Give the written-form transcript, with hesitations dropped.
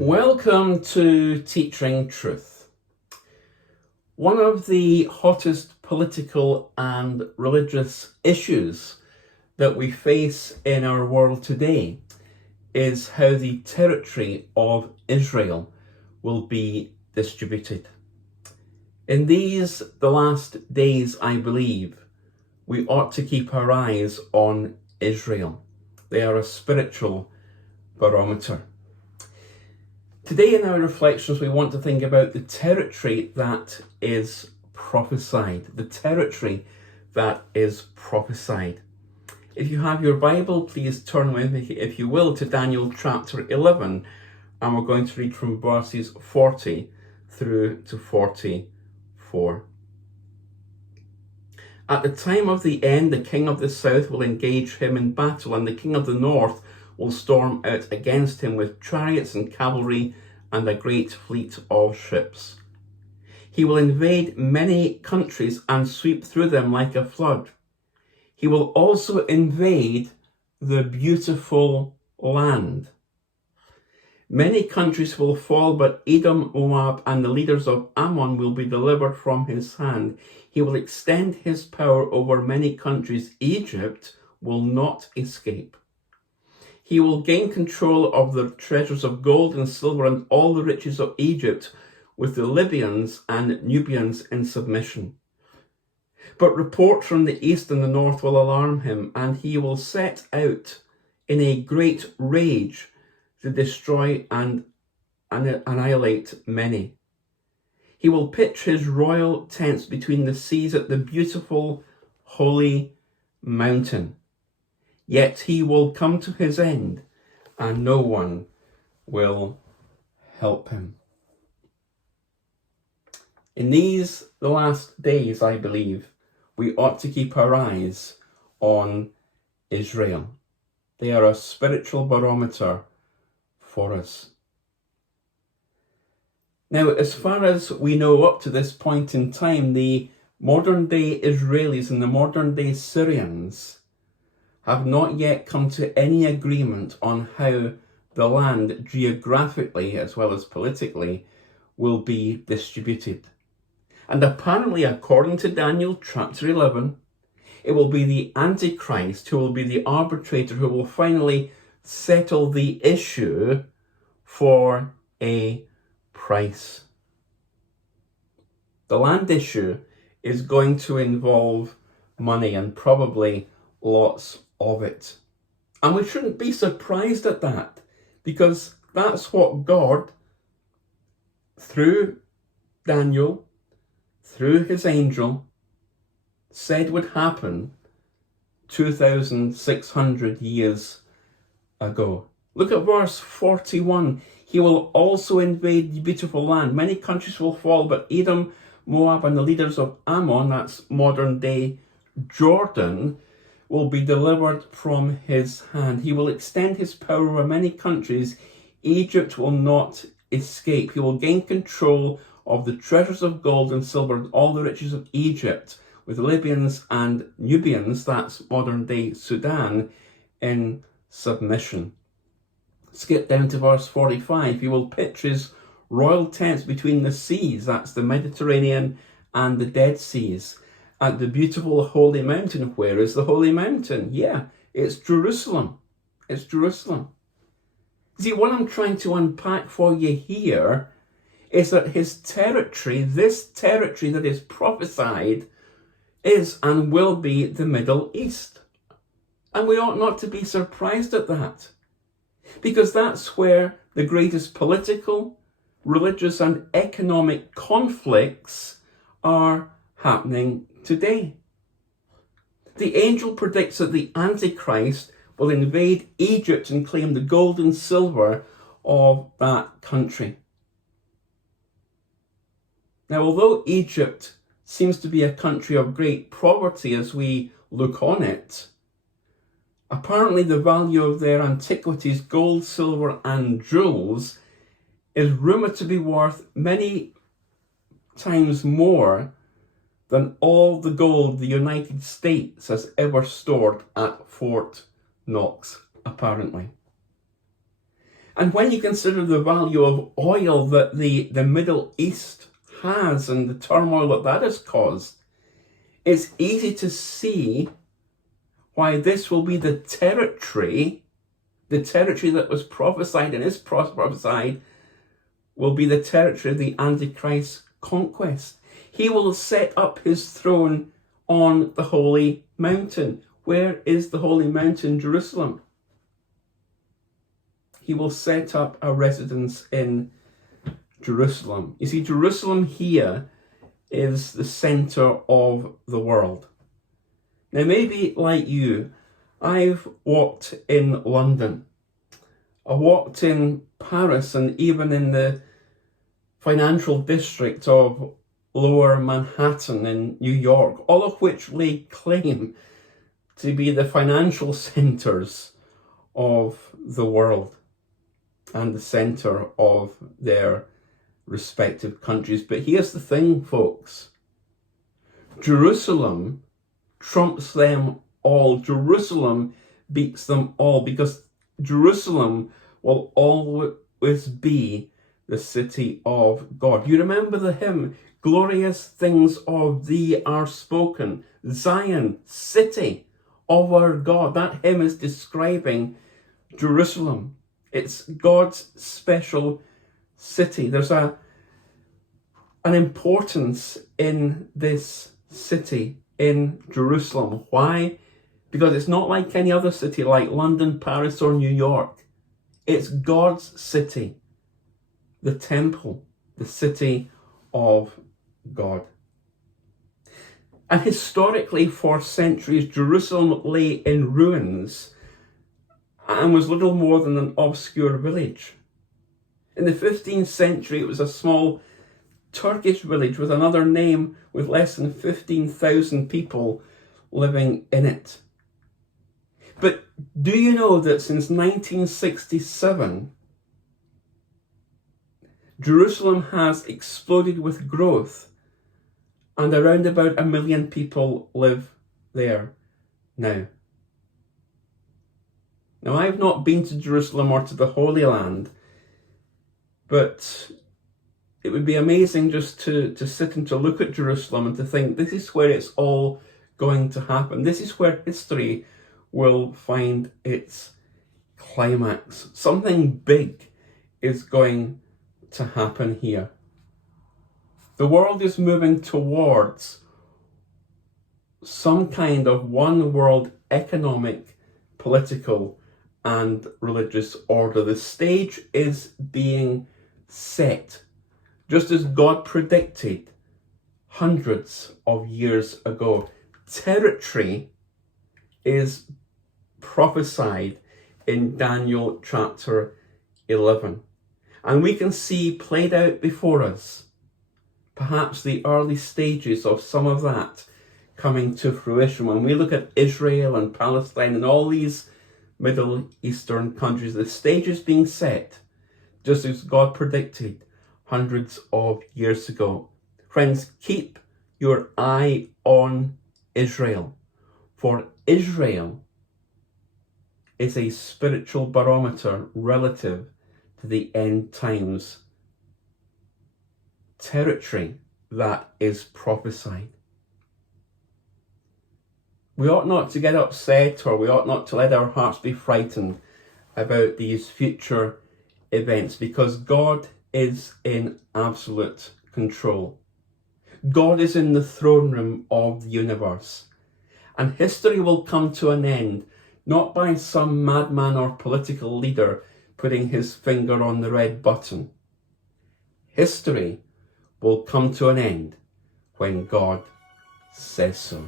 Welcome to Teaching Truth. One of the hottest political and religious issues that we face in our world today is how the territory of Israel will be distributed. In these, the last days, I believe, we ought to keep our eyes on Israel. They are a spiritual barometer. Today in our reflections, we want to think about the territory that is prophesied. The territory that is prophesied. If you have your Bible, please turn with me, if you will, to Daniel chapter 11, and we're going to read from verses 40 through to 44. At the time of the end, the king of the south will engage him in battle, and the king of the north will storm out against him with chariots and cavalry and a great fleet of ships. He will invade many countries and sweep through them like a flood. He will also invade the beautiful land. Many countries will fall, but Edom, Moab, and the leaders of Ammon will be delivered from his hand. He will extend his power over many countries. Egypt will not escape. He will gain control of the treasures of gold and silver and all the riches of Egypt, with the Libyans and Nubians in submission. But reports from the east and the north will alarm him, and he will set out in a great rage to destroy and annihilate many. He will pitch his royal tents between the seas at the beautiful holy mountain. Yet he will come to his end, and no one will help him. In these, the last days, I believe, we ought to keep our eyes on Israel. They are a spiritual barometer for us. Now, as far as we know up to this point in time, the modern day Israelis and the modern day Syrians have not yet come to any agreement on how the land geographically as well as politically will be distributed. And apparently, according to Daniel chapter 11, it will be the Antichrist who will be the arbitrator who will finally settle the issue for a price. The land issue is going to involve money, and probably lots of it. And we shouldn't be surprised at that, because that's what God, through Daniel, through his angel, said would happen 2,600 years ago. Look at verse 41. He will also invade the beautiful land. Many countries will fall, but Edom, Moab, and the leaders of Ammon, that's modern day Jordan, will be delivered from his hand. He will extend his power over many countries. Egypt will not escape. He will gain control of the treasures of gold and silver and all the riches of Egypt, with Libyans and Nubians, that's modern day Sudan, in submission. Skip down to verse 45. He will pitch his royal tents between the seas, that's the Mediterranean and the Dead Seas, at the beautiful holy mountain. Where is the holy mountain? Yeah, it's Jerusalem. It's Jerusalem. See, what I'm trying to unpack for you here is that his territory, this territory that is prophesied, is and will be the Middle East. And we ought not to be surprised at that, because that's where the greatest political, religious, and economic conflicts are happening today. The angel predicts that the Antichrist will invade Egypt and claim the gold and silver of that country. Now, although Egypt seems to be a country of great poverty as we look on it, apparently the value of their antiquities, gold, silver, and jewels, is rumoured to be worth many times more than all the gold the United States has ever stored at Fort Knox, apparently. And when you consider the value of oil that the Middle East has and the turmoil that that has caused, it's easy to see why this will be the territory that was prophesied and is prophesied will be the territory of the Antichrist's conquest. He will set up his throne on the holy mountain. Where is the holy mountain? Jerusalem. He will set up a residence in Jerusalem. You see, Jerusalem here is the center of the world. Now, maybe like you, I've walked in London. I walked in Paris and even in the financial district of Lower Manhattan in New York, all of which lay claim to be the financial centers of the world and the center of their respective countries. But here's the thing, folks. Jerusalem trumps them all. Jerusalem beats them all, because Jerusalem will always be the city of God. You remember the hymn, glorious things of thee are spoken, Zion, city of our God. That hymn is describing Jerusalem. It's God's special city. There's an importance in this city, in Jerusalem. Why? Because it's not like any other city like London, Paris, or New York. It's God's city, the temple, the city of God. And historically, for centuries, Jerusalem lay in ruins and was little more than an obscure village. In the 15th century, it was a small Turkish village with another name, with less than 15,000 people living in it. But do you know that since 1967, Jerusalem has exploded with growth, and around about 1 million people live there now? Now, I've not been to Jerusalem or to the Holy Land, but it would be amazing just to sit and to look at Jerusalem and to think, this is where it's all going to happen. This is where history will find its climax. Something big is going to happen here. The world is moving towards some kind of one world economic, political, and religious order. The stage is being set, just as God predicted hundreds of years ago. Territory is prophesied in Daniel chapter 11. And we can see played out before us perhaps the early stages of some of that coming to fruition. When we look at Israel and Palestine and all these Middle Eastern countries, the stage is being set just as God predicted hundreds of years ago. Friends, keep your eye on Israel, for Israel is a spiritual barometer relative to the end times territory that is prophesied. We ought not to get upset, or we ought not to let our hearts be frightened about these future events, because God is in absolute control. God is in the throne room of the universe, and history will come to an end not by some madman or political leader putting his finger on the red button. History will come to an end when God says so.